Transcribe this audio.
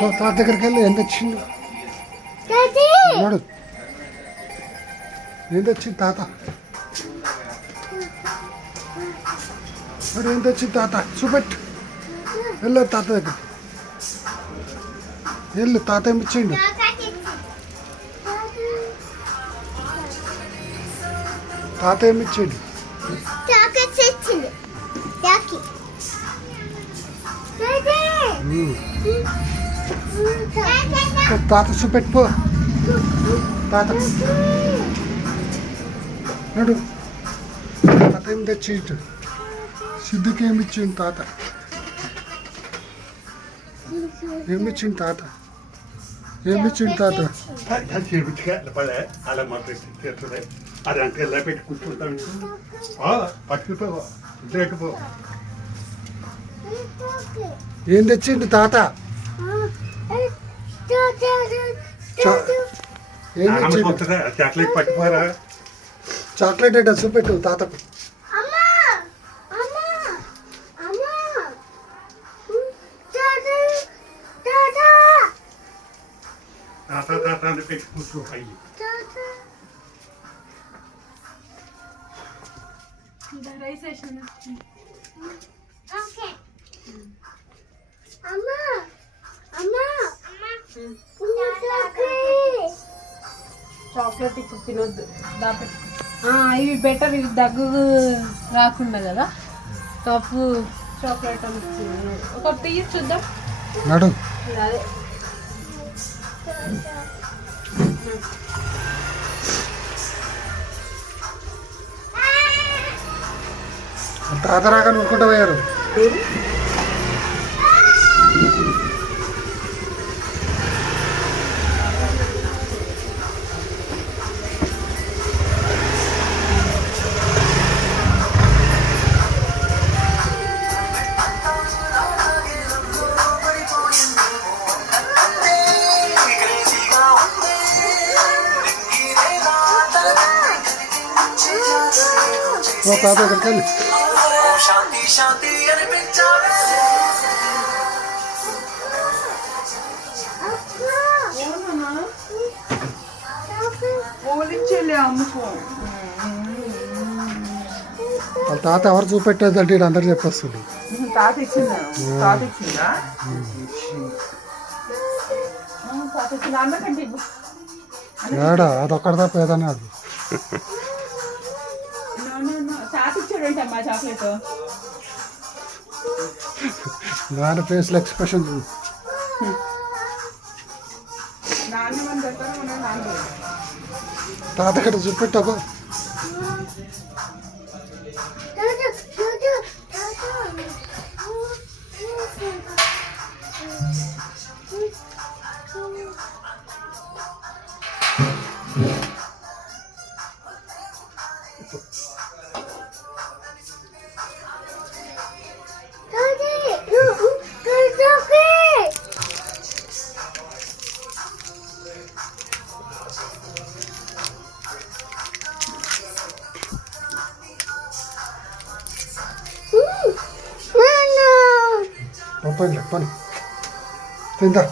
తాత దగ్గరికి వెళ్ళి ఏం తెచ్చిండు ఏం తెచ్చింది తాత మరి ఏం తెచ్చింది తాత చూపెట్టు వెళ్ళు తాత దగ్గర వెళ్ళు తాత ఏమి ఇచ్చిండు తాత ఏమి ఇచ్చిండు తాత చూపెట్టుకో తాత నడు తాత ఏమి తెచ్చిండు సిద్ధుకి ఏమి ఇచ్చిండు తాత ఏమి ఇచ్చిండు తాత ఏమి ఇచ్చిండు తాత అది అంతే ఎలా పెట్టి కూర్చుంటాను పట్టుకుపో లేకపో ఏం తెచ్చిండు తాత చాక్లెట్ పట్టుకోరా చాక్లెట్ అంటే చూపెట్టు తాతకు తాత తాత అని పెట్టి కూర్చో అయ్యి చాక్లెట్ ఇప్పుడు తినొద్దు ఇవి బెటర్, ఇవి దగ్గు రాకుండా కదా. కప్పు చాక్లెట్ ఒక తీసి చూద్దాం. నడు అదే తాత రాగా నువ్వుకుంటూ పోయారు. తాత దగ్గరికి వెళ్ళి వాళ్ళ తాత ఎవరు చూపెట్టేది అంటే అందరు చెప్పేస్తుంది. తాత ఇచ్చిందా? తాత ఇచ్చిందా? తాత ఇచ్చిందా? అందరికంటే ఏడా అదొక్కడి తప్ప ఏదన్నా అది తాత ఇచ్చాడంటమ్మా చాక్లెట్. నాన్న ఫేస్లో ఎక్స్ప్రెషన్ తాత ఇక్కడ చూపెట్టాకో. పని పని తిందా